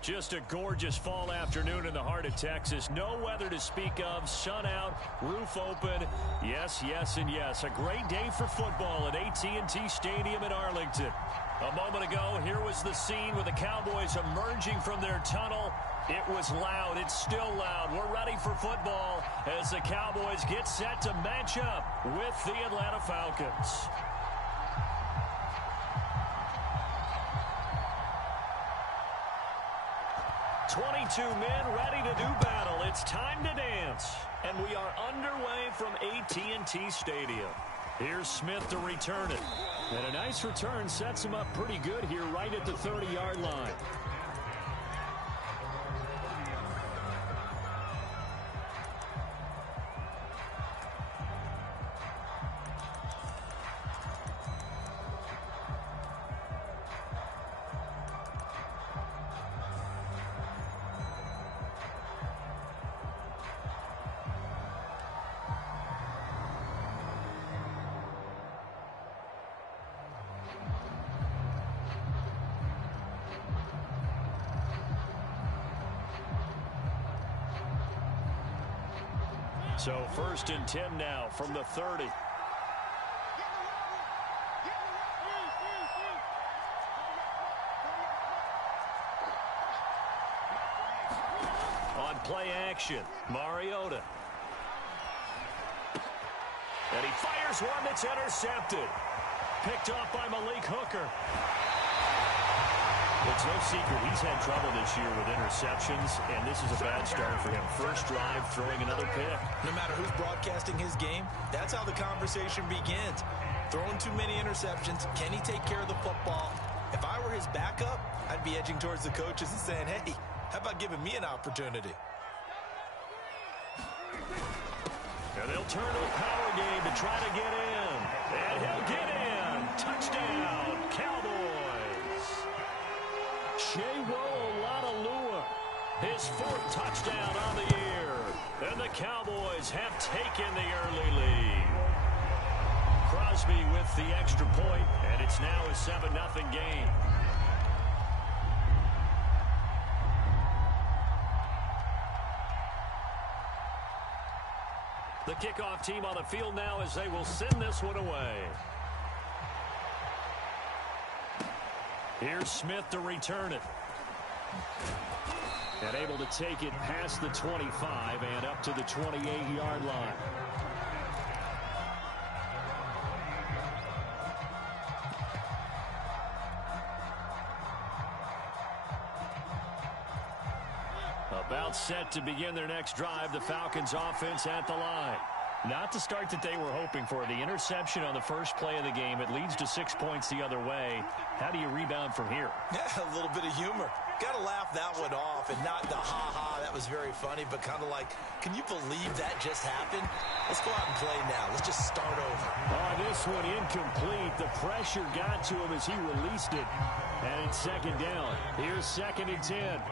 Just a gorgeous fall afternoon in the heart of Texas. No weather to speak of. Sun out, roof open. Yes, yes, and yes. A great day for football at AT&T Stadium in Arlington. A moment ago, here was the scene with the Cowboys emerging from their tunnel. It was loud. It's still loud. We're ready for football as the Cowboys get set to match up with the Atlanta Falcons. "22 men ready to do battle. It's time to dance." And we are underway from AT&T Stadium. Here's Smith to return it. And a nice return sets him up pretty good here right at the 30-yard line. So 1st and 10 now from the 30. On play action, Mariota. And he fires one that's intercepted. Picked off by Malik Hooker. It's no secret he's had trouble this year with interceptions, and this is a bad start for him. First drive, throwing another pick. No matter who's broadcasting his game, that's how the conversation begins. Throwing too many interceptions, can he take care of the football? If I were his backup, I'd be edging towards the coaches and saying, hey, how about giving me an opportunity? And they'll turn to a power game to try to get in. And he'll get in. Touchdown, Cowboys. Shea-Wo-Oladolua, his 4th touchdown on the year. And the Cowboys have taken the early lead. Crosby with the extra point, and it's now a 7-0 game. The kickoff team on the field now as they will send this one away. Here's Smith to return it. And able to take it past the 25 and up to the 28-yard line. About set to begin their next drive, the Falcons offense at the line. Not the start that they were hoping for. The interception on the first play of the game. It leads to 6 points the other way. How do you rebound from here? Yeah, a little bit of humor. Got to laugh that one off, and not the ha-ha, that was very funny, but kind of like, can you believe that just happened? Let's go out and play now. Let's just start over. This one incomplete. The pressure got to him as he released it. And it's 2nd down. Here's 2nd and 10.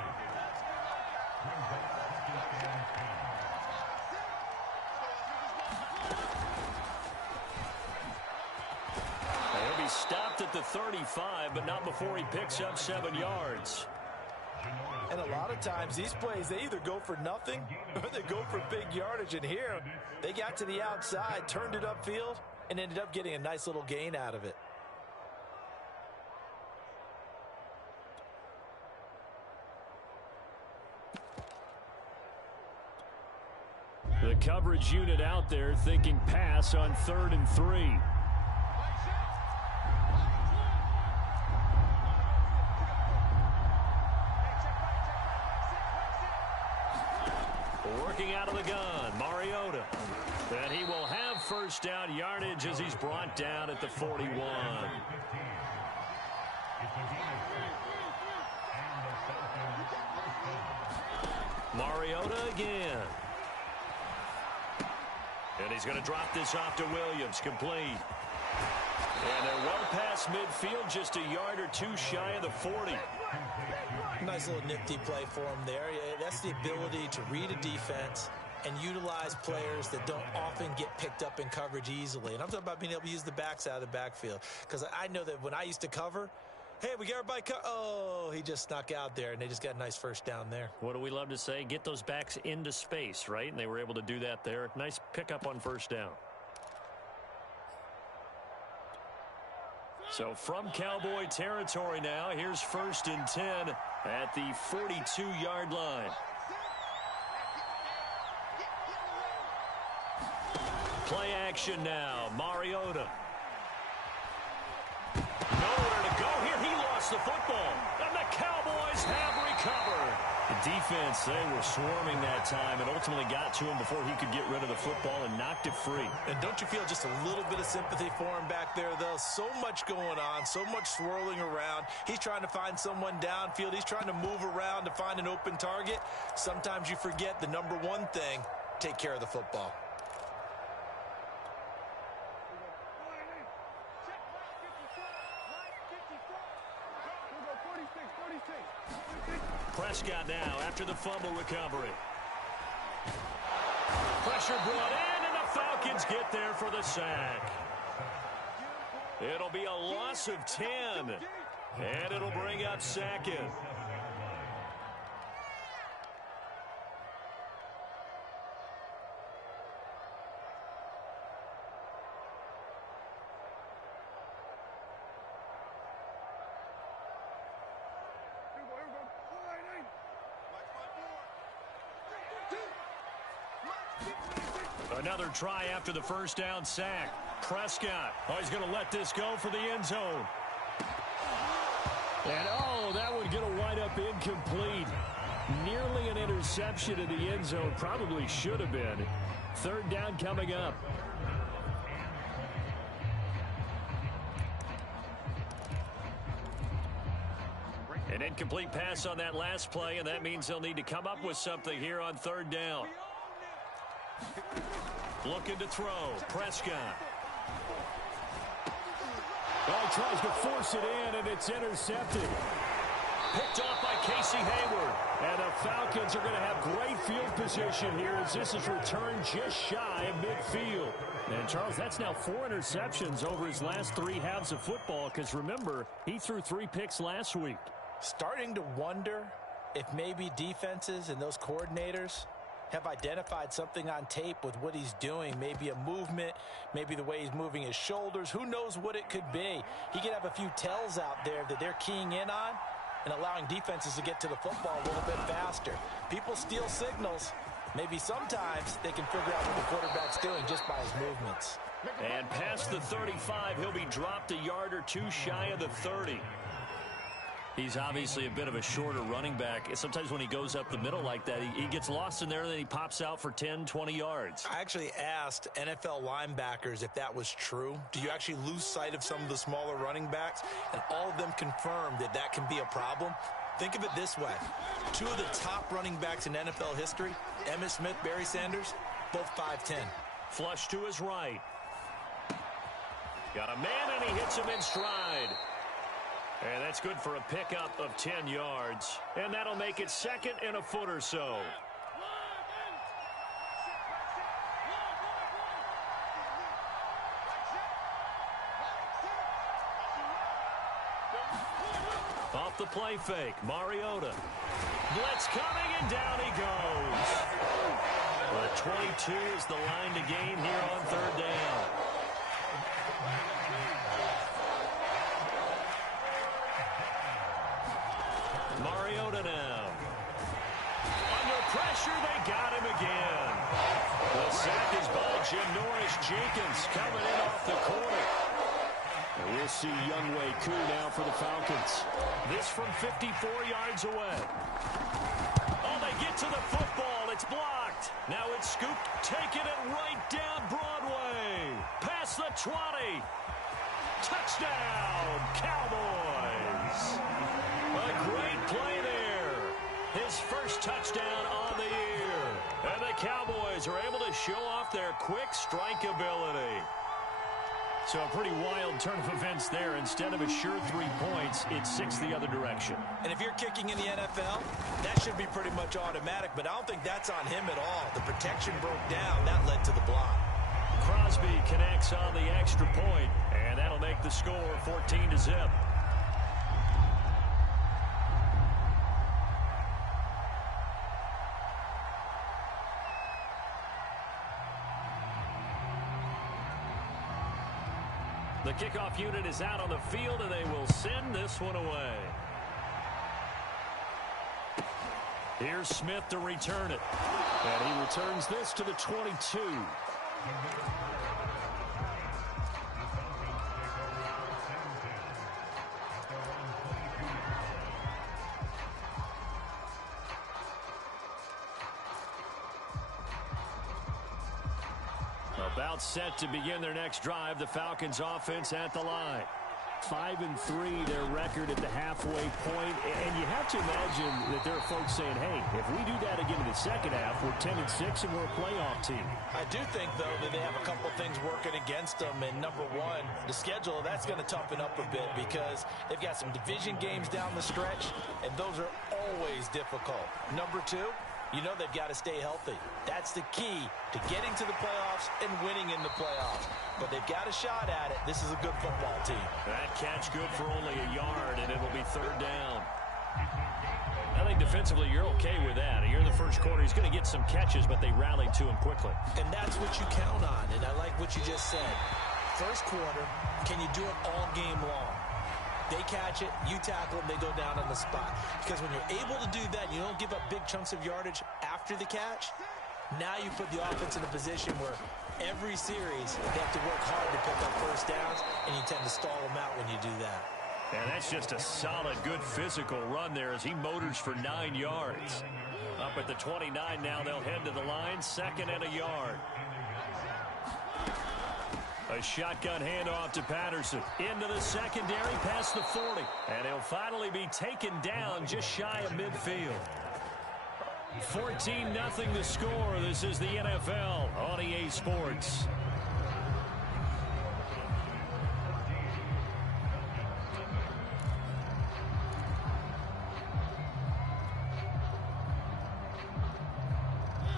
Stopped at the 35, but not before he picks up 7 yards. And a lot of times these plays, they either go for nothing or they go for big yardage. And here, they got to the outside, turned it upfield, and ended up getting a nice little gain out of it. The coverage unit out there thinking pass on 3rd and 3. Working out of the gun, Mariota. And he will have 1st down yardage as he's brought down at the 41. Mariota again. And he's going to drop this off to Williams, complete. And they're well past midfield, just a yard or two shy of the 40. Nice little nifty play for him there. That's the ability to read a defense and utilize players that don't often get picked up in coverage easily. And I'm talking about being able to use the backs out of the backfield. Because I know that when I used to cover, Hey, we got everybody. Oh, he just snuck out there, and they just got a nice first down there. What do we love to say? Get those backs into space, right? And they were able to do that there. Nice pickup on first down. So from Cowboy territory now, here's 1st and 10 at the 42-yard line. Play action now. Mariota. Nowhere to go here. He lost the football. And the Cowboys have recovered. The defense, they were swarming that time and ultimately got to him before he could get rid of the football and knocked it free. And don't you feel just a little bit of sympathy for him back there, though? So much going on, so much swirling around. He's trying to find someone downfield. He's trying to move around to find an open target. Sometimes you forget the number one thing, take care of the football. Prescott now after the fumble recovery. Pressure brought in, and the Falcons get there for the sack. It'll be a loss of 10, and it'll bring up 2nd. Another try after the first down sack. Prescott. Oh, he's going to let this go for the end zone. And, oh, that would get a wind-up incomplete. Nearly an interception in the end zone. Probably should have been. 3rd down coming up. An incomplete pass on that last play, and that means they'll need to come up with something here on 3rd down. Looking to throw. Prescott. Oh, tries to force it in, and it's intercepted. Picked off by Casey Hayward. And the Falcons are going to have great field position here as this is returned just shy of midfield. And, Charles, that's now 4 interceptions over his last 3 halves of football because, remember, he threw 3 picks last week. Starting to wonder if maybe defenses and those coordinators have identified something on tape with what he's doing. Maybe a movement, maybe the way he's moving his shoulders. Who knows what it could be? He could have a few tells out there that they're keying in on and allowing defenses to get to the football a little bit faster. People steal signals. Maybe sometimes they can figure out what the quarterback's doing just by his movements. And past the 35, he'll be dropped a yard or 2 shy of the 30. He's obviously a bit of a shorter running back. Sometimes when he goes up the middle like that, he gets lost in there, and then he pops out for 10, 20 yards. I actually asked NFL linebackers if that was true. Do you actually lose sight of some of the smaller running backs? And all of them confirmed that that can be a problem. Think of it this way. 2 of the top running backs in NFL history, Emmitt Smith, Barry Sanders, both 5'10". Flush to his right. Got a man, and he hits him in stride. And that's good for a pickup of 10 yards. And that'll make it 2nd and a foot or so. Off the play fake, Mariota. Blitz coming, and down he goes. Well, 22 is the line to gain here on 3rd down. Mariota now. Under pressure, they got him again. The sack is by Janoris Jenkins coming in off the corner. And we'll see Younghoe Koo now for the Falcons. This from 54 yards away. Oh, they get to the football. It's blocked. Now it's scooped, taking it right down Broadway. Past the 20. Touchdown, Cowboys. A great play there. His first touchdown on the year. And the Cowboys are able to show off their quick strike ability. So a pretty wild turn of events there. Instead of a sure 3 points, it's 6 the other direction. And if you're kicking in the NFL, that should be pretty much automatic, but I don't think that's on him at all. The protection broke down. That led to the block. Crosby connects on the extra point, and that'll make the score 14-0. kickoff unit is out on the field, and they will send this one away. Here's Smith to return it. And he returns this to the 22. About set to begin their next drive. The Falcons offense at the line. 5-3 their record at the halfway point. And you have to imagine that there are folks saying, hey, if we do that again in the second half, we're 10-6 and we're a playoff team. I do think, though, that they have a couple things working against them. And number one, the schedule, that's going to toughen up a bit because they've got some division games down the stretch, and those are always difficult. Number two, you know they've got to stay healthy. That's the key to getting to the playoffs and winning in the playoffs. But they've got a shot at it. This is a good football team. That catch good for only a yard, and it'll be third down. I think defensively you're okay with that. Here in the first quarter, he's going to get some catches, but they rallied to him quickly. And that's what you count on, and I like what you just said. First quarter, can you do it all game long? They catch it, you tackle them, they go down on the spot. Because when you're able to do that, you don't give up big chunks of yardage after the catch. Now you put the offense in a position where every series they have to work hard to pick up first downs, and you tend to stall them out when you do that. And that's just a solid, good physical run there as he motors for 9 yards. Up at the 29 now, they'll head to the line, 2nd and a yard. A shotgun handoff to Patterson. Into the secondary, past the 40. And he'll finally be taken down just shy of midfield. 14-0 the score. This is the NFL on EA Sports.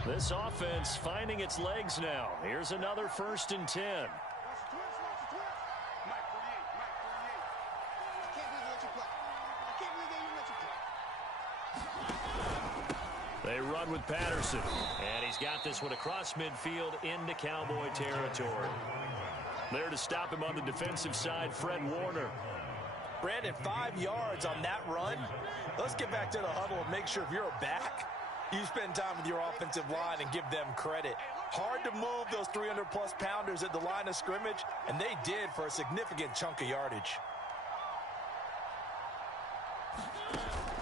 This offense finding its legs now. Here's another 1st and 10. They run with Patterson, and he's got this one across midfield into Cowboy territory. There to stop him on the defensive side, Fred Warner. Brandon, 5 yards on that run. Let's get back to the huddle and make sure if you're a back, you spend time with your offensive line and give them credit. Hard to move those 300-plus pounders at the line of scrimmage, and they did for a significant chunk of yardage.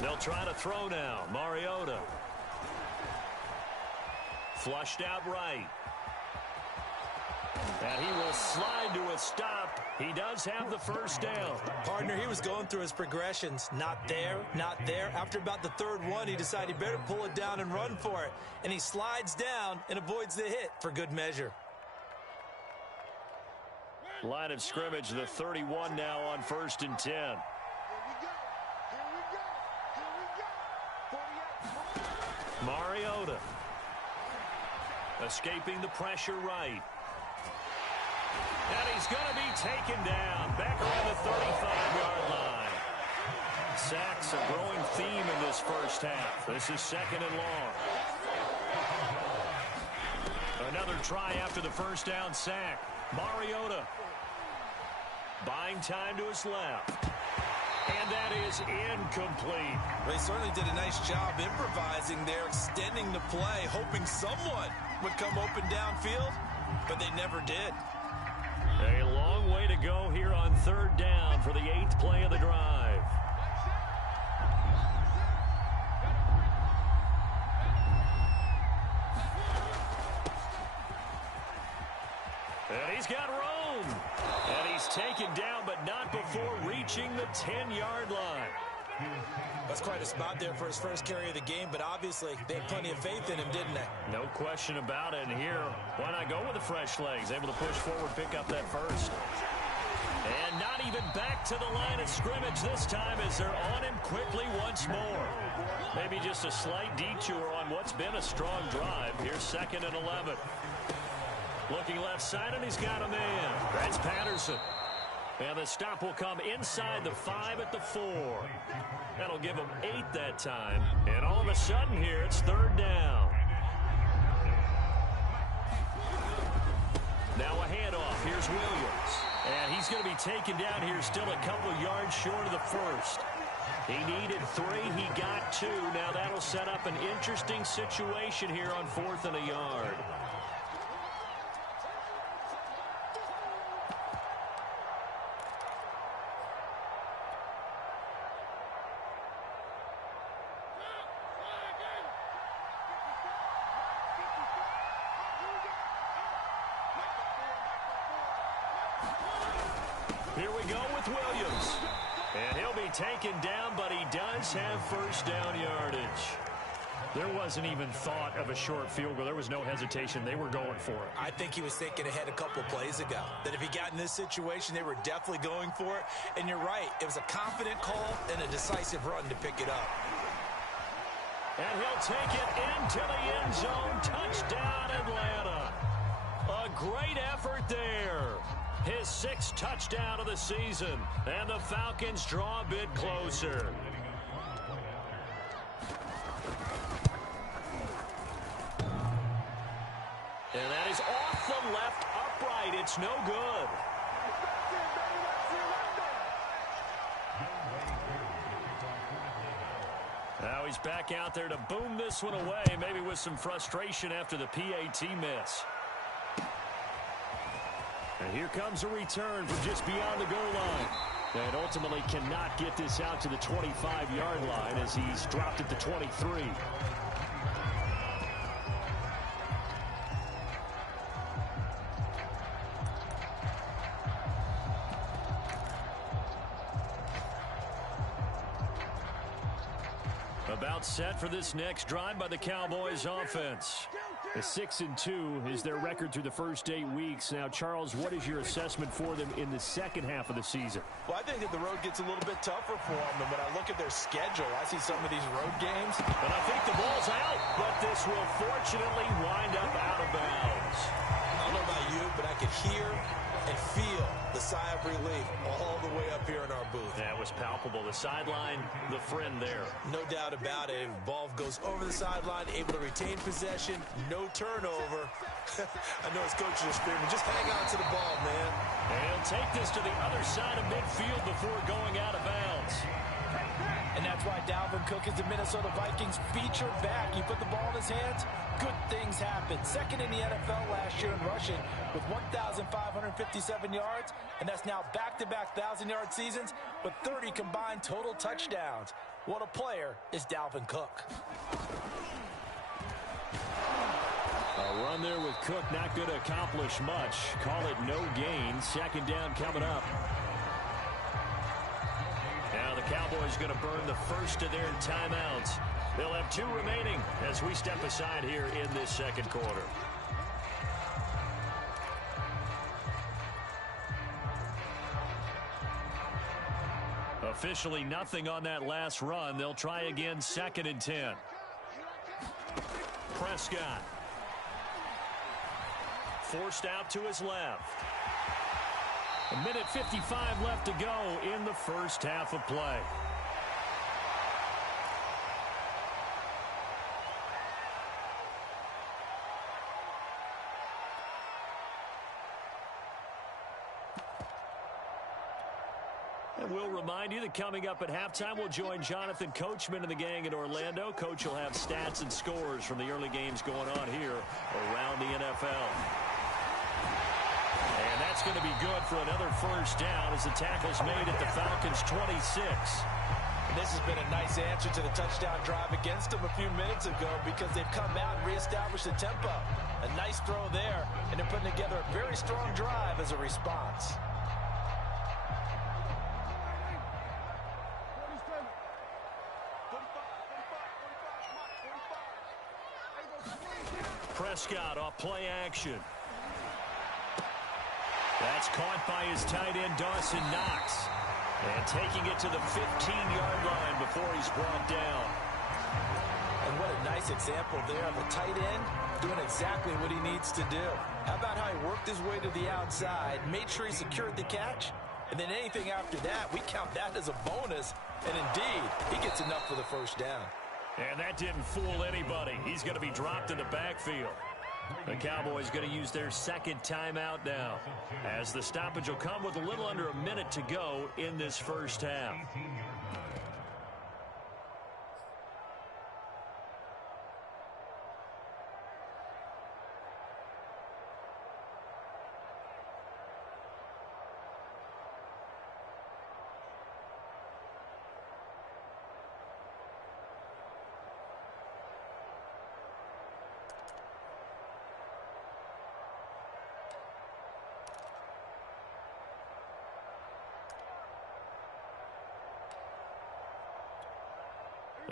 They'll try to throw now. Mariota. Flushed out right. And he will slide to a stop. He does have the first down. Partner, he was going through his progressions. Not there, not there. After about the 3rd one, he decided he better pull it down and run for it. And he slides down and avoids the hit for good measure. Line of scrimmage, the 31 now on 1st and 10. Mariota. Escaping the pressure right. And he's going to be taken down back around the 35-yard line. Sacks a growing theme in this first half. This is 2nd and long. Another try after the first down sack. Mariota buying time to his left. And that is incomplete. Well, he certainly did a nice job improvising there, extending the play, hoping someone would come open downfield, but they never did. A long way to go here on 3rd down for the 8th play of the drive. And he's got room. And he's taken down, but not before reaching the 10-yard line. That's quite a spot there for his first carry of the game, but obviously they had plenty of faith in him, didn't they? No question about it. And here, why not go with the fresh legs? Able to push forward, pick up that first. And not even back to the line of scrimmage this time as they're on him quickly once more. Maybe just a slight detour on what's been a strong drive. Here's 2nd and 11. Looking left side, and he's got a man. That's Patterson. And the stop will come inside the 5 at the 4. That'll give him 8 that time. And all of a sudden here, it's 3rd down. Now a handoff. Here's Williams. And he's going to be taken down here still a couple yards short of the first. He needed 3. He got 2. Now that'll set up an interesting situation here on 4th and a yard. Here we go with Williams. And he'll be taken down, but he does have first down yardage. There wasn't even thought of a short field goal. There was no hesitation. They were going for it. I think he was thinking ahead a couple plays ago, that if he got in this situation, they were definitely going for it. And you're right. It was a confident call and a decisive run to pick it up. And he'll take it into the end zone. Touchdown, Atlanta. A great effort there. His 6th touchdown of the season. And the Falcons draw a bit closer. And that is off the left upright. It's no good. Now he's back out there to boom this one away, maybe with some frustration after the PAT miss. And here comes a return from just beyond the goal line. And ultimately cannot get this out to the 25-yard line as he's dropped at the 23. About set for this next drive by the Cowboys offense. A 6-2 is their record through the first 8 weeks. Now, Charles, what is your assessment for them in the second half of the season? Well, I think that the road gets a little bit tougher for them. And when I look at their schedule, I see some of these road games. And I think the ball's out, but this will fortunately wind up out of bounds. I don't know about you, but I could hear and feel the sigh of relief all the way up here in our booth. That was palpable. The sideline, the friend there. No doubt about it. Ball goes over the sideline, able to retain possession, no turnover. I know his coaches are screaming, just hang on to the ball, man. And he'll take this to the other side of midfield before going out of bounds. And that's why Dalvin Cook is the Minnesota Vikings featured back. You put the ball in his hands, good things happen. Second in the NFL last year in rushing with 1,557 yards, and that's now back-to-back 1,000-yard seasons with 30 combined total touchdowns. What a player is Dalvin Cook. A run there with Cook not going to accomplish much. Call it no gain. Second down coming up. Now the Cowboys going to burn the first of their timeouts. They'll have 2 remaining as we step aside here in this second quarter. Officially nothing on that last run. They'll try again, 2nd and 10. Prescott. Forced out to his left. 1:55 left to go in the first half of play. And we'll remind you that coming up at halftime, we'll join Jonathan Coachman and the gang in Orlando. Coach will have stats and scores from the early games going on here around the NFL. And that's going to be good for another first down as the tackle's made at the Falcons' 26. And this has been a nice answer to the touchdown drive against them a few minutes ago because they've come out and reestablished the tempo. A nice throw there, and they're putting together a very strong drive as a response. Prescott off play action. That's caught by his tight end, Dawson Knox. And taking it to the 15-yard line before he's brought down. And what a nice example there of a tight end doing exactly what he needs to do. How about how he worked his way to the outside, made sure he secured the catch, and then anything after that, we count that as a bonus. And indeed, he gets enough for the first down. And that didn't fool anybody. He's going to be dropped in the backfield. The Cowboys going to use their second timeout now, as the stoppage will come with a little under a minute to go in this first half.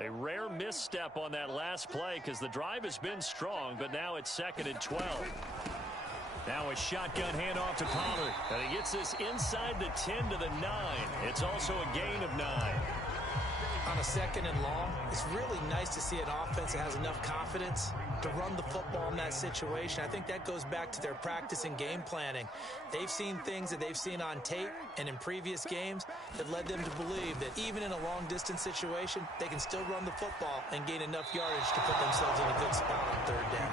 A rare misstep on that last play because the drive has been strong, but now it's 2nd and 12. Now a shotgun handoff to Pollard. And he gets this inside the 10 to the 9. It's also a gain of 9. On a 2nd and long, it's really nice to see an offense that has enough confidence to run the football in that situation. I think that goes back to their practice and game planning. They've seen things that they've seen on tape and in previous games that led them to believe that even in a long-distance situation, they can still run the football and gain enough yardage to put themselves in a good spot on 3rd down.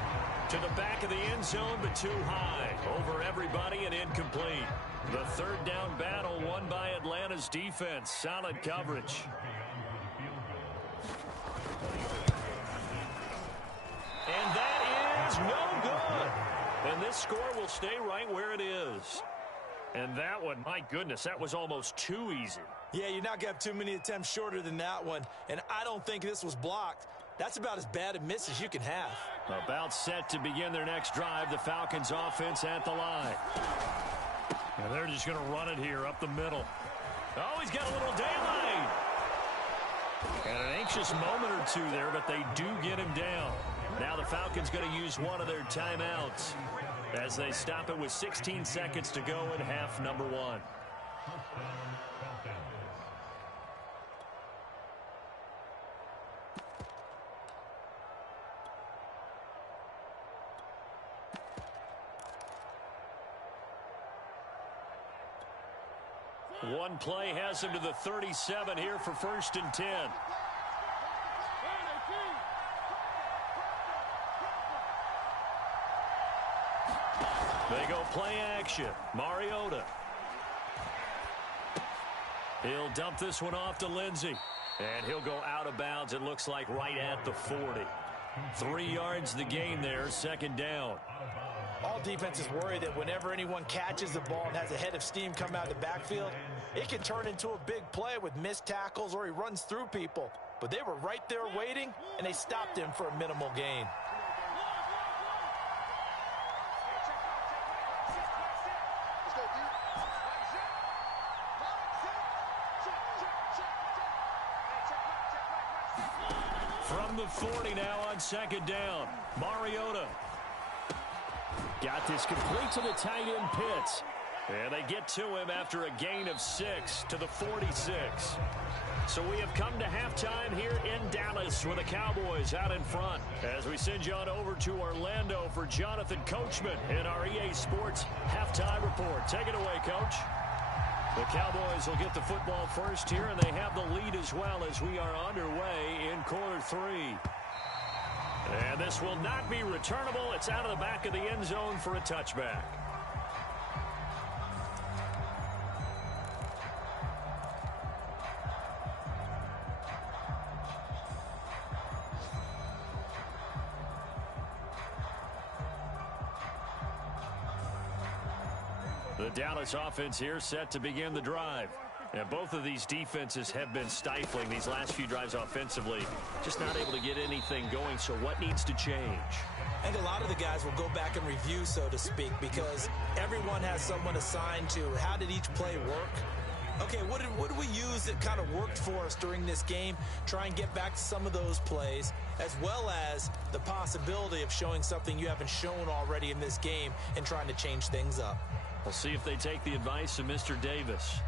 To the back of the end zone, but too high. Over everybody and incomplete. The 3rd down battle won by Atlanta's defense. Solid coverage. And that is no good. And this score will stay right where it is. And that one, my goodness, that was almost too easy. Yeah, you're not going to have too many attempts shorter than that one. And I don't think this was blocked. That's about as bad a miss as you can have. About set to begin their next drive. The Falcons offense at the line. And they're just going to run it here up the middle. Oh, he's got a little daylight. And an anxious moment or two there, but they do get him down. Now the Falcons going to use one of their timeouts as they stop it with 16 seconds to go in half number 1. One play has him to the 37 here for 1st and 10. They go play action. Mariota. He'll dump this one off to Lindsey. And he'll go out of bounds, it looks like, right at the 40. 3 yards the gain there, 2nd down. All defenses worry that whenever anyone catches the ball and has a head of steam come out of the backfield, it can turn into a big play with missed tackles or he runs through people. But they were right there waiting, and they stopped him for a minimal gain. From the 40 now on 2nd down. Mariota. Got this complete to the tight end Pitts. And they get to him after a gain of 6 to the 46. So we have come to halftime here in Dallas with the Cowboys out in front. As we send you on over to Orlando for Jonathan Coachman in our EA Sports Halftime Report. Take it away, Coach. The Cowboys will get the football first here, and they have the lead as well as we are underway in quarter 3. And this will not be returnable. It's out of the back of the end zone for a touchback. The Dallas offense here set to begin the drive. And both of these defenses have been stifling these last few drives offensively. Just not able to get anything going, so what needs to change? I think a lot of the guys will go back and review, so to speak, because everyone has someone assigned to how did each play work. Okay, what did we use that kind of worked for us during this game? Try and get back to some of those plays, as well as the possibility of showing something you haven't shown already in this game and trying to change things up. We'll see if they take the advice of Mr. Davis.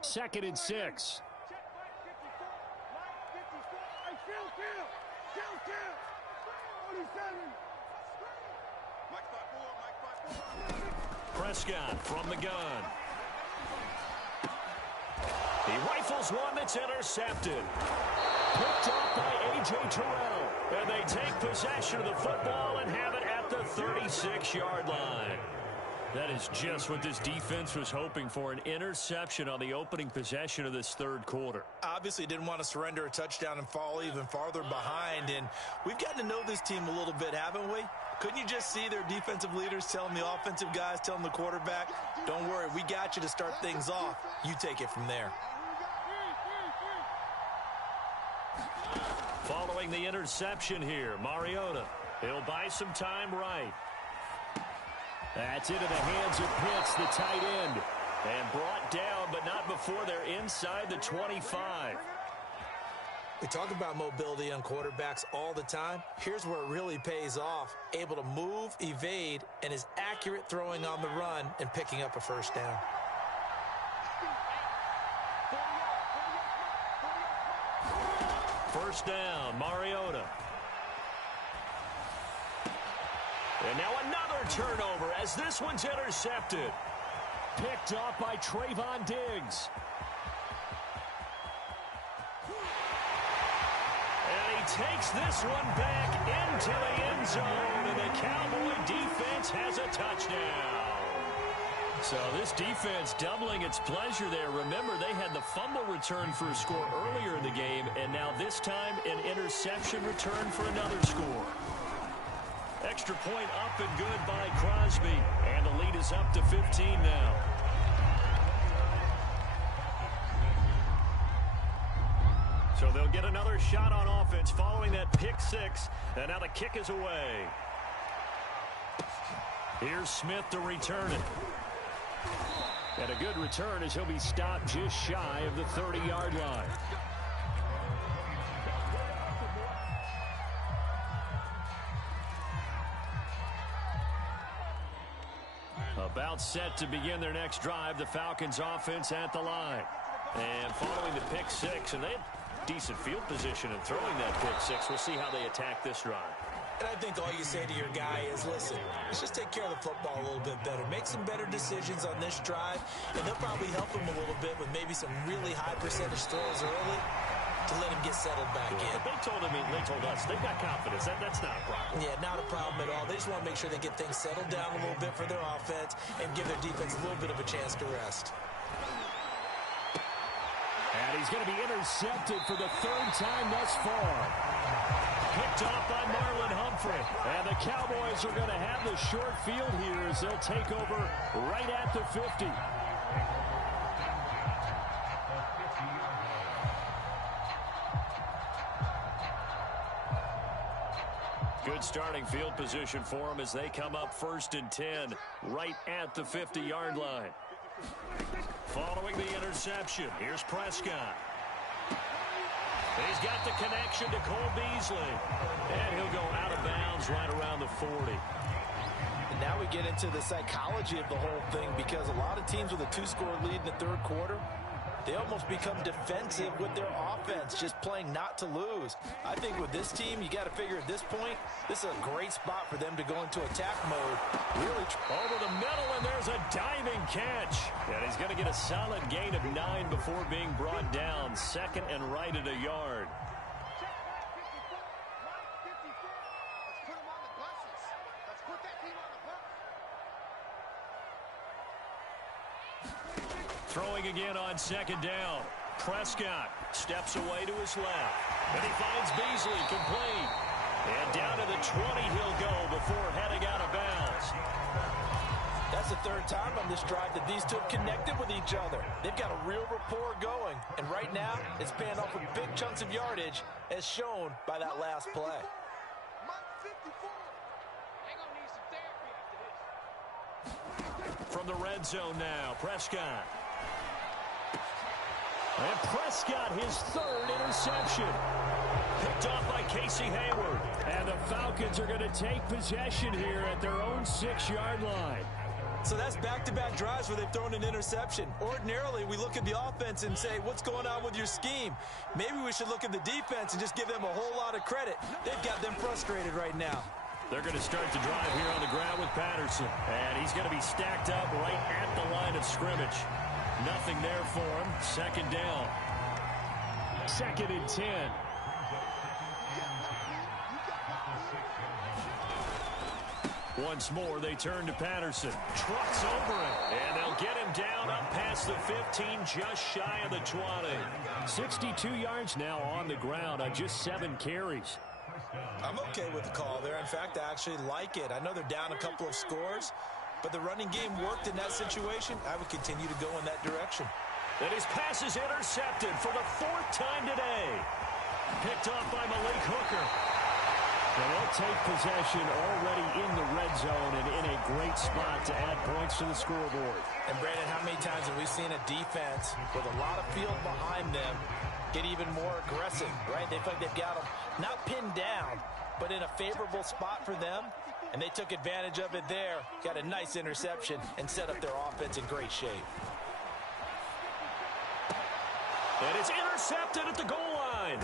2nd and 6. Prescott from the gun. He rifles one that's intercepted. Picked up by A.J. Terrell. And they take possession of the football and have it at the 36-yard line. That is just what this defense was hoping for, an interception on the opening possession of this third quarter. Obviously didn't want to surrender a touchdown and fall even farther behind. And we've gotten to know this team a little bit, haven't we? Couldn't you just see their defensive leaders telling the offensive guys, telling the quarterback, don't worry, we got you to start things off. You take it from there. Following the interception here, Mariota. He'll buy some time right. That's into the hands of Pitts, the tight end. And brought down, but not before they're inside the 25. We talk about mobility on quarterbacks all the time. Here's where it really pays off. Able to move, evade, and is accurate throwing on the run and picking up a first down. First down, Mariota. And now another turnover as this one's intercepted. Picked off by Trayvon Diggs. And he takes this one back into the end zone, and the Cowboy defense has a touchdown. So this defense doubling its pleasure there. Remember, they had the fumble return for a score earlier in the game, and now this time an interception return for another score. Extra point up and good by Crosby, and the lead is up to 15 now. So they'll get another shot on offense following that pick six, and now the kick is away. Here's Smith to return it. And a good return as he'll be stopped just shy of the 30-yard line. About set to begin their next drive, the Falcons offense at the line. And following the pick six, and they had decent field position in throwing that pick six. We'll see how they attack this drive. And I think all you say to your guy is, listen, let's just take care of the football a little bit better. Make some better decisions on this drive, and they'll probably help him a little bit with maybe some really high percentage throws early to let him get settled back in. But they told us they've got confidence. That's not a problem. Yeah, not a problem at all. They just want to make sure they get things settled down a little bit for their offense and give their defense a little bit of a chance to rest. And he's going to be intercepted for the third time thus far. Picked off by Marlon Humphrey. And the Cowboys are going to have the short field here as they'll take over right at the 50. Good starting field position for them as they come up 1st and 10 right at the 50-yard line. Following the interception, here's Prescott. He's got the connection to Cole Beasley. And he'll go out of bounds right around the 40. And now we get into the psychology of the whole thing, because a lot of teams with a 2-score lead in the third quarter, they almost become defensive with their offense, just playing not to lose. I think with this team, you got to figure at this point, this is a great spot for them to go into attack mode. Really over the middle, and there's a diving catch. And he's going to get a solid gain of 9 before being brought down. 2nd and right at a yard. Throwing again on 2nd down. Prescott steps away to his left. And he finds Beasley complete. And down to the 20 he'll go before heading out of bounds. That's the third time on this drive that these two have connected with each other. They've got a real rapport going. And right now, it's paying off with big chunks of yardage, as shown by that last play. From the red zone now, Prescott. And Prescott, his 3rd interception. Picked off by Casey Hayward. And the Falcons are going to take possession here at their own 6-yard line. So that's back-to-back drives where they've thrown an interception. Ordinarily, we look at the offense and say, what's going on with your scheme? Maybe we should look at the defense and just give them a whole lot of credit. They've got them frustrated right now. They're going to start the drive here on the ground with Patterson. And he's going to be stacked up right at the line of scrimmage. Nothing there for him. 2nd down. 2nd and 10. Once more, they turn to Patterson. Trucks over it. And they'll get him down up past the 15, just shy of the 20. 62 yards now on the ground on just 7 carries. I'm okay with the call there. In fact, I actually like it. I know they're down a couple of scores, but the running game worked in that situation. I would continue to go in that direction. And his pass is intercepted for the 4th time today. Picked off by Malik Hooker. And they'll take possession already in the red zone and in a great spot to add points to the scoreboard. And, Brandon, how many times have we seen a defense with a lot of field behind them get even more aggressive, right? They feel like they've got them not pinned down, but in a favorable spot for them, and they took advantage of it there, got a nice interception, and set up their offense in great shape. And it's intercepted at the goal line.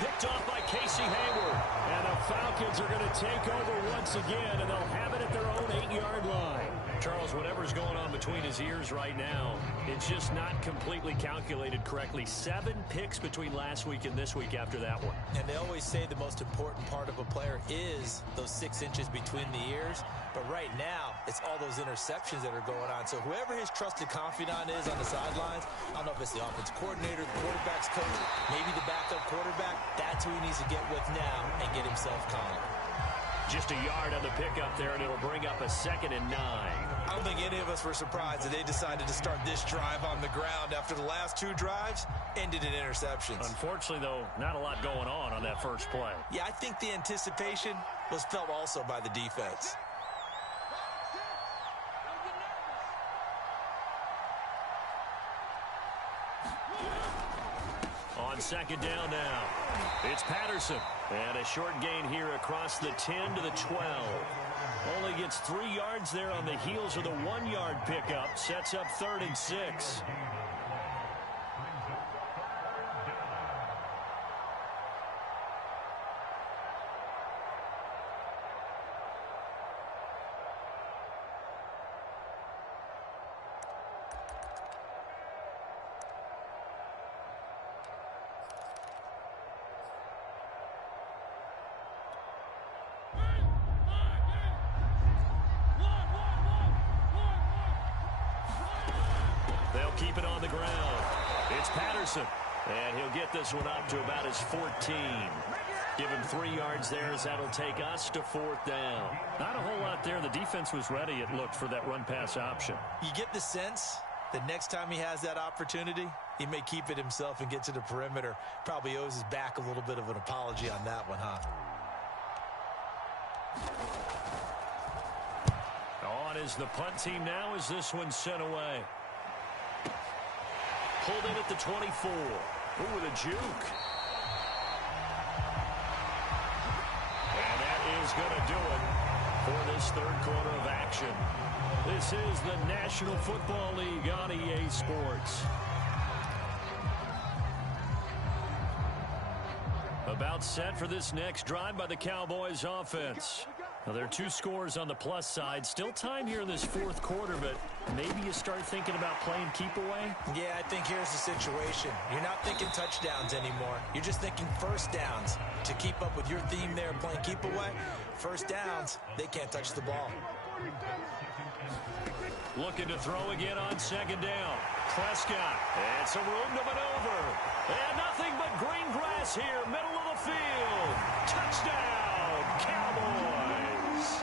Picked off by Casey Hayward. And the Falcons are going to take over once again, and they'll have it at their own 8-yard line. Charles, whatever's going on between his ears right now, it's just not completely calculated correctly. 7 picks between last week and this week after that one. And they always say the most important part of a player is those 6 inches between the ears. But right now, it's all those interceptions that are going on. So whoever his trusted confidant is on the sidelines, I don't know if it's the offense coordinator, the quarterback's coach, maybe the backup quarterback, that's who he needs to get with now and get himself calm. Just a yard on the pickup there, and it'll bring up a 2nd and 9. I don't think any of us were surprised that they decided to start this drive on the ground after the last 2 drives ended in interceptions. Unfortunately, though, not a lot going on that first play. Yeah, I think the anticipation was felt also by the defense. On 2nd down now, it's Patterson. And a short gain here across the 10 to the 12. Only gets 3 yards there on the heels of the 1-yard pickup. Sets up 3rd and 6. Keep it on the ground. It's Patterson. And he'll get this one up to about his 14. Give him 3 yards there as that'll take us to 4th down. Not a whole lot there. The defense was ready, it looked, for that run-pass option. You get the sense that next time he has that opportunity, he may keep it himself and get to the perimeter. Probably owes his back a little bit of an apology on that one, huh? On is the punt team now as this one's sent away. Pulled in at the 24. Ooh, with a juke. And that is going to do it for this 3rd quarter of action. This is the National Football League on EA Sports. About set for this next drive by the Cowboys offense. Now, there are 2 scores on the plus side. Still time here in this 4th quarter, but maybe you start thinking about playing keep away? Yeah, I think here's the situation. You're not thinking touchdowns anymore. You're just thinking first downs. To keep up with your theme there, playing keep away, first downs, they can't touch the ball. Looking to throw again on 2nd down. Prescott, and some room to maneuver. And nothing but green grass here, middle of the field. Touchdown, Cowboys.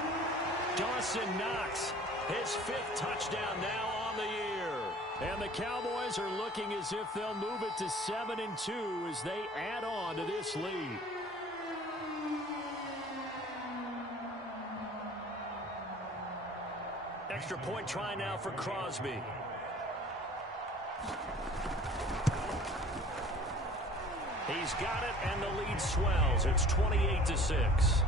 Dawson Knox, his 5th touchdown now on the year. And the Cowboys are looking as if they'll move it to 7-2 as they add on to this lead. Extra point try now for Crosby. He's got it, and the lead swells. It's 28-6.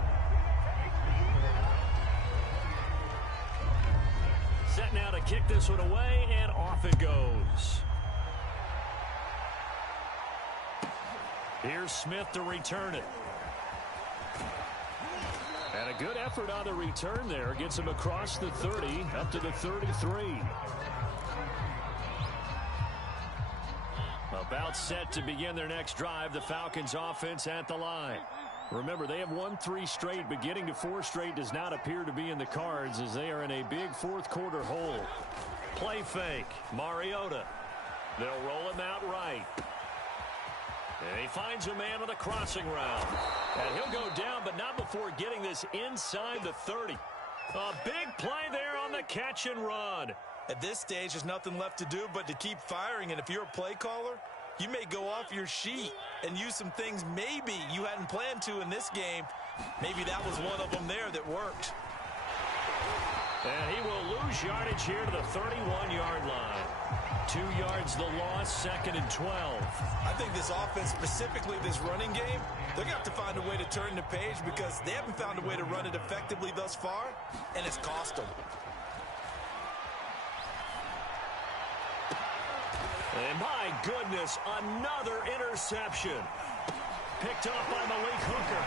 Set now to kick this one away, and off it goes. Here's Smith to return it. And a good effort on the return there. Gets him across the 30, up to the 33. About set to begin their next drive. The Falcons offense at the line. Remember, they have won 3 straight, but getting to 4 straight does not appear to be in the cards as they are in a big fourth-quarter hole. Play fake. Mariota. They'll roll him out right. And he finds a man on the crossing route. And he'll go down, but not before getting this inside the 30. A big play there on the catch and run. At this stage, there's nothing left to do but to keep firing. And if you're a play caller, you may go off your sheet and use some things maybe you hadn't planned to in this game. Maybe that was one of them there that worked. And he will lose yardage here to the 31-yard line. 2 yards the loss, 2nd and 12. I think this offense, specifically this running game, they're going to have to find a way to turn the page because they haven't found a way to run it effectively thus far, and it's cost them. And my goodness, another interception. Picked off by Malik Hooker.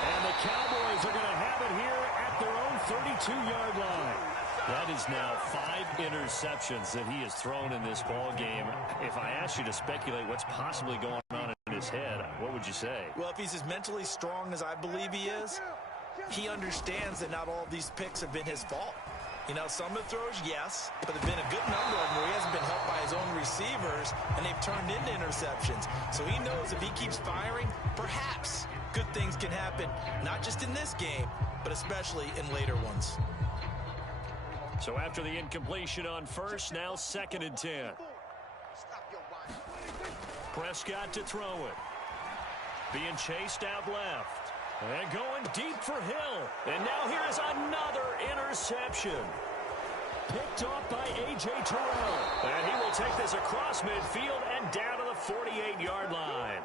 And the Cowboys are going to have it here at their own 32-yard line. That is now 5 interceptions that he has thrown in this ball game. If I asked you to speculate what's possibly going on in his head, what would you say? Well, if he's as mentally strong as I believe he is, he understands that not all of these picks have been his fault. You know, some of the throws, yes, but there have been a good number of them where he hasn't been helped by his own receivers, and they've turned into interceptions. So he knows if he keeps firing, perhaps good things can happen, not just in this game, but especially in later ones. So after the incompletion on first, now 2nd and 10. Prescott to throw it. Being chased out left. And going deep for Hill. And now here is another interception. Picked off by A.J. Terrell. And he will take this across midfield and down to the 48-yard line.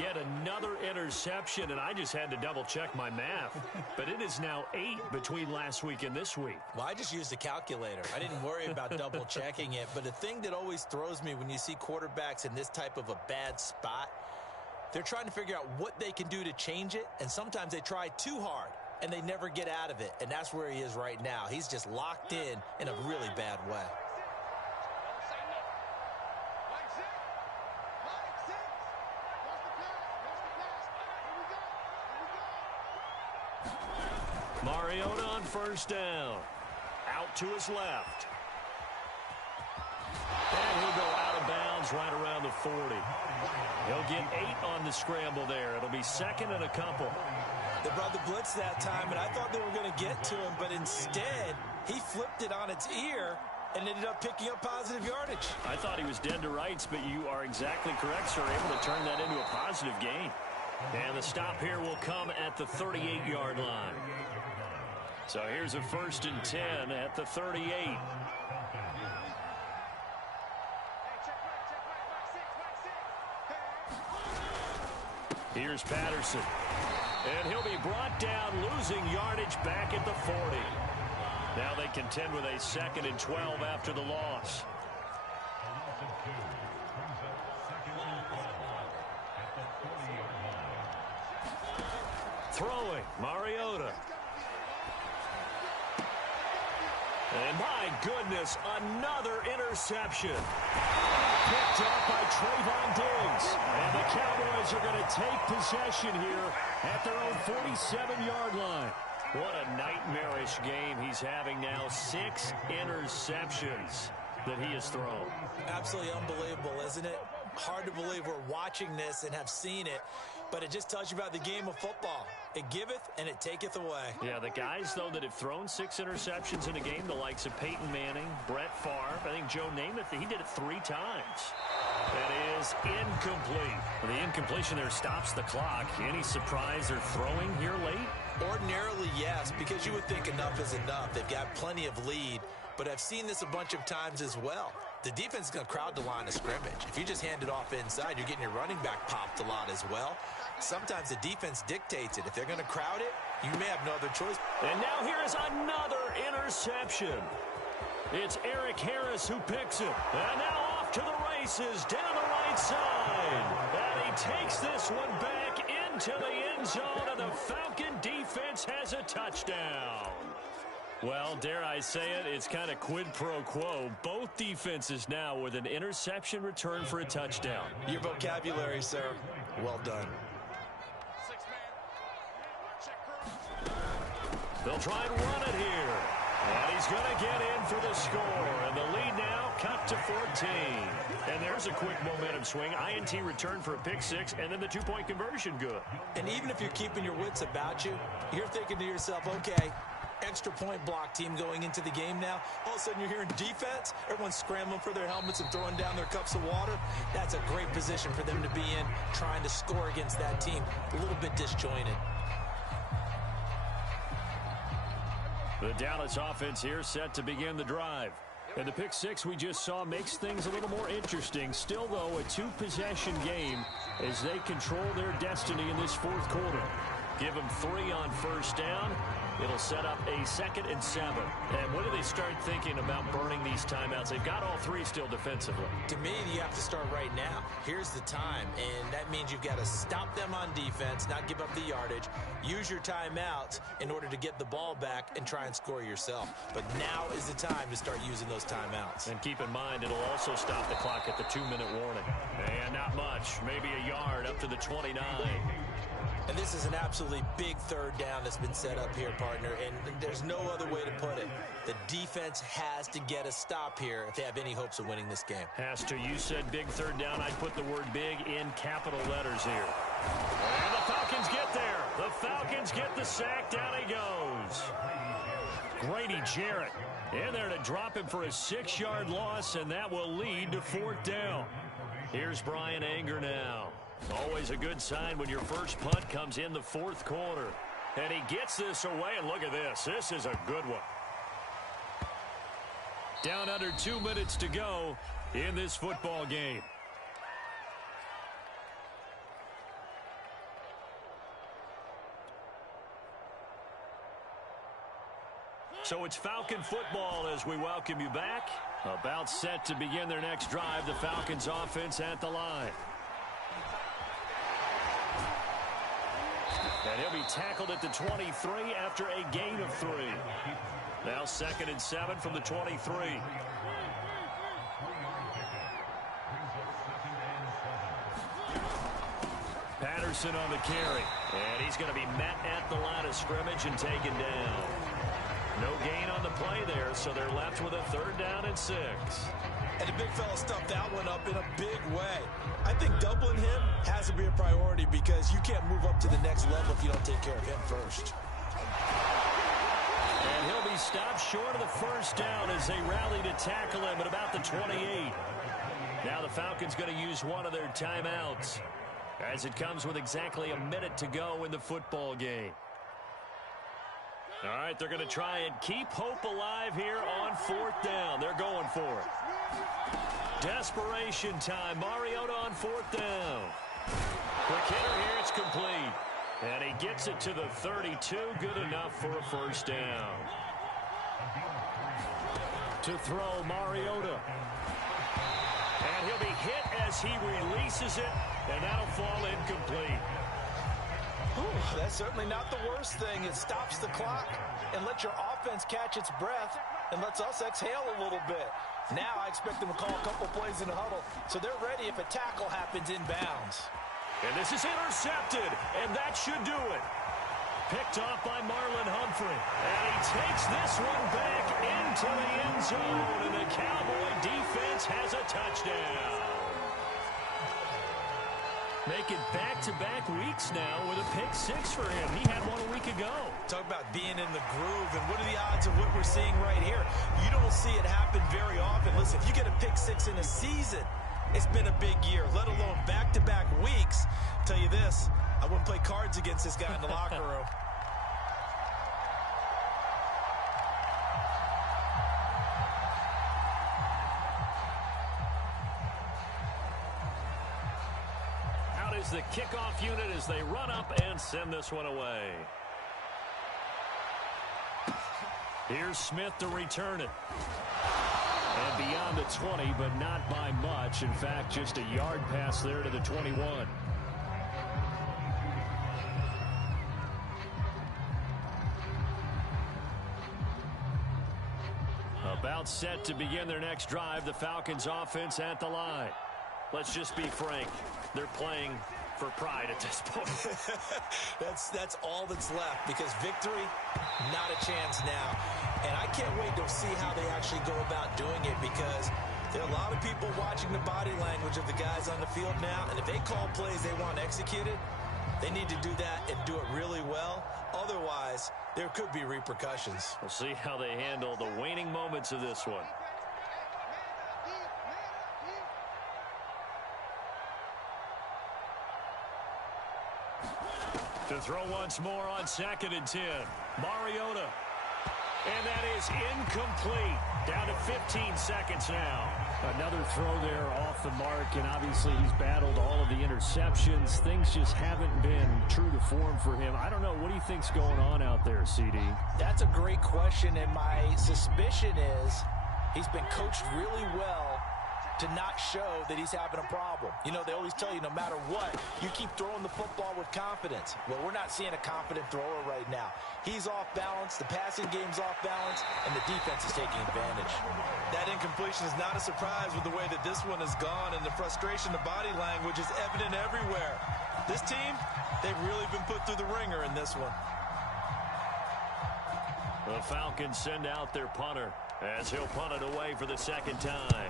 Yet another interception, and I just had to double-check my math. But it is now 8 between last week and this week. Well, I just used a calculator. I didn't worry about double-checking it. But the thing that always throws me when you see quarterbacks in this type of a bad spot, they're trying to figure out what they can do to change it, and sometimes they try too hard, and they never get out of it. And that's where he is right now. He's just locked in a really bad way. Mariota on first down. Out to his left. And he'll go out of bounds right around the 40. He'll get 8 on the scramble there. It'll be 2nd and a couple. They brought the blitz that time, and I thought they were going to get to him, but instead, he flipped it on its ear and ended up picking up positive yardage. I thought he was dead to rights, but you are exactly correct, sir. Able to turn that into a positive gain. And the stop here will come at the 38-yard line. So here's a 1st and 10 at the 38. Here's Patterson. And he'll be brought down, losing yardage back at the 40. Now they contend with a 2nd and 12 after the loss. Throwing, Mariota. And my goodness, another interception. Picked up by Trayvon Diggs. And the Cowboys are going to take possession here at their own 47-yard line. What a nightmarish game he's having now. 6 interceptions that he has thrown. Absolutely unbelievable, isn't it? Hard to believe we're watching this and have seen it, but it just tells you about the game of football. It giveth and it taketh away. Yeah, the guys, though, that have thrown 6 interceptions in a game, the likes of Peyton Manning, Brett Favre, I think Joe Namath, he did it 3 times. That is incomplete. The incompletion there stops the clock. Any surprise they're throwing here late? Ordinarily, yes, because you would think enough is enough. They've got plenty of lead, but I've seen this a bunch of times as well. The defense is going to crowd the line of scrimmage. If you just hand it off inside, you're getting your running back popped a lot as well. Sometimes the defense dictates it. If they're going to crowd it, you may have no other choice. And now here is another interception. It's Eric Harris who picks it. And now off to the races down the right side. And he takes this one back into the end zone, and the Falcon defense has a touchdown. Well, dare I say it, it's kind of quid pro quo. Both defenses now with an interception return for a touchdown. Your vocabulary, sir. Well done. They'll try and run it here. And he's going to get in for the score. And the lead now cut to 14. And there's a quick momentum swing. INT return for a pick six, and then the two-point conversion good. And even if you're keeping your wits about you, you're thinking to yourself, okay, extra point block team going into the game now. All of a sudden you're hearing defense. Everyone's scrambling for their helmets and throwing down their cups of water. That's a great position for them to be in, trying to score against that team. A little bit disjointed. The Dallas offense here set to begin the drive. And the pick six we just saw makes things a little more interesting. Still, though, a two-possession game as they control their destiny in this fourth quarter. Give them 3 on first down. It'll set up a 2nd and 7. And when do they start thinking about burning these timeouts? They've got all 3 still defensively. To me, you have to start right now. Here's the time, and that means you've got to stop them on defense, not give up the yardage, use your timeouts in order to get the ball back and try and score yourself. But now is the time to start using those timeouts. And keep in mind, it'll also stop the clock at the 2-minute warning. And not much, maybe a yard up to the 29. And this is an absolutely big third down that's been set up here, partner, and there's no other way to put it. The defense has to get a stop here if they have any hopes of winning this game. Has to. You said big third down. I'd put the word big in capital letters here. And the Falcons get there. The Falcons get the sack. Down he goes. Grady Jarrett in there to drop him for a 6-yard loss, and that will lead to 4th down. Here's Brian Anger now. Always a good sign when your first punt comes in the 4th quarter. And he gets this away, and look at this. This is a good one. Down under 2 minutes to go in this football game. So it's Falcon football as we welcome you back. About set to begin their next drive. The Falcons offense at the line. And he'll be tackled at the 23 after a gain of 3. Now 2nd and 7 from the 23. Patterson on the carry. And he's going to be met at the line of scrimmage and taken down. No gain on the play there, so they're left with a 3rd down and 6. And the big fella stuffed that one up in a big way. I think doubling him has to be a priority because you can't move up to the next level if you don't take care of him first. And he'll be stopped short of the 1st down as they rally to tackle him at about the 28. Now the Falcons going to use one of their timeouts as it comes with exactly a minute to go in the football game. All right, they're going to try and keep hope alive here on 4th down. They're going for it. Desperation time. Mariota on 4th down. Quick hitter here. It's complete. And he gets it to the 32. Good enough for a 1st down. To throw, Mariota. And he'll be hit as he releases it. And that'll fall incomplete. Ooh, that's certainly not the worst thing. It stops the clock and lets your offense catch its breath and lets us exhale a little bit. Now I expect them to call a couple plays in the huddle, so they're ready if a tackle happens inbounds. And this is intercepted, and that should do it. Picked off by Marlon Humphrey. And he takes this one back into the end zone, and the Cowboy defense has a touchdown. Make it back-to-back weeks now with a pick 6 for him. He had one a week ago. Talk about being in the groove, and what are the odds of what we're seeing right here? You don't see it happen very often. Listen, if you get a pick 6 in a season, it's been a big year, let alone back-to-back weeks. I'll tell you this, I wouldn't play cards against this guy in the locker room. The kickoff unit as they run up and send this one away. Here's Smith to return it. And beyond the 20, but not by much. In fact, just a yard pass there to the 21. About set to begin their next drive. The Falcons offense at the line. Let's just be frank. They're playing for pride at this point. That's all that's left, because victory, not a chance now. And I can't wait to see how they actually go about doing it, because there are a lot of people watching the body language of the guys on the field now, and if they call plays they want executed, they need to do that and do it really well. Otherwise, there could be repercussions. We'll see how they handle the waning moments of this one. To throw once more on 2nd and 10. Mariota. And that is incomplete. Down to 15 seconds now. Another throw there off the mark, and obviously he's battled all of the interceptions. Things just haven't been true to form for him. I don't know. What do you think's going on out there, CD? That's a great question, and my suspicion is he's been coached really well to not show that he's having a problem. You know, they always tell you no matter what, you keep throwing the football with confidence. Well, we're not seeing a confident thrower right now. He's off balance, the passing game's off balance, and the defense is taking advantage. That incompletion is not a surprise with the way that this one has gone, and the frustration, the body language is evident everywhere. This team, they've really been put through the ringer in this one. The Falcons send out their punter as he'll punt it away for the second time.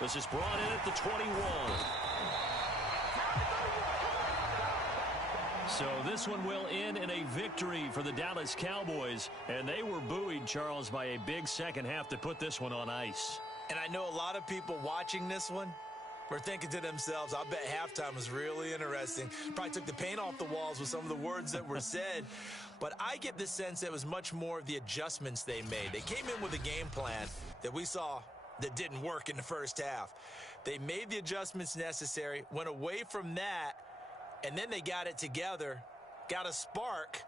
This is brought in at the 21. So this one will end in a victory for the Dallas Cowboys. And they were buoyed, Charles, by a big second half to put this one on ice. And I know a lot of people watching this one were thinking to themselves, I bet halftime was really interesting. Probably took the paint off the walls with some of the words that were said. But I get the sense that it was much more of the adjustments they made. They came in with a game plan that we saw that didn't work in the first half. They made the adjustments necessary, went away from that, and then they got it together, got a spark,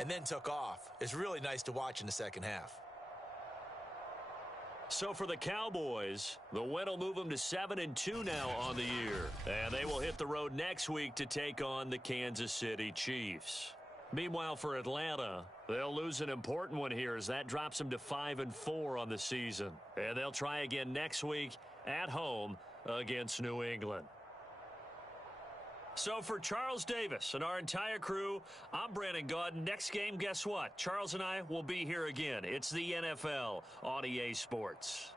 and then took off. It's really nice to watch in the second half. So for the Cowboys, the win will move them to 7-2 now on the year. And they will hit the road next week to take on the Kansas City Chiefs. Meanwhile, for Atlanta, they'll lose an important one here as that drops them to 5-4 on the season. And they'll try again next week at home against New England. So for Charles Davis and our entire crew, I'm Brandon Gaudin. Next game, guess what? Charles and I will be here again. It's the NFL on EA Sports.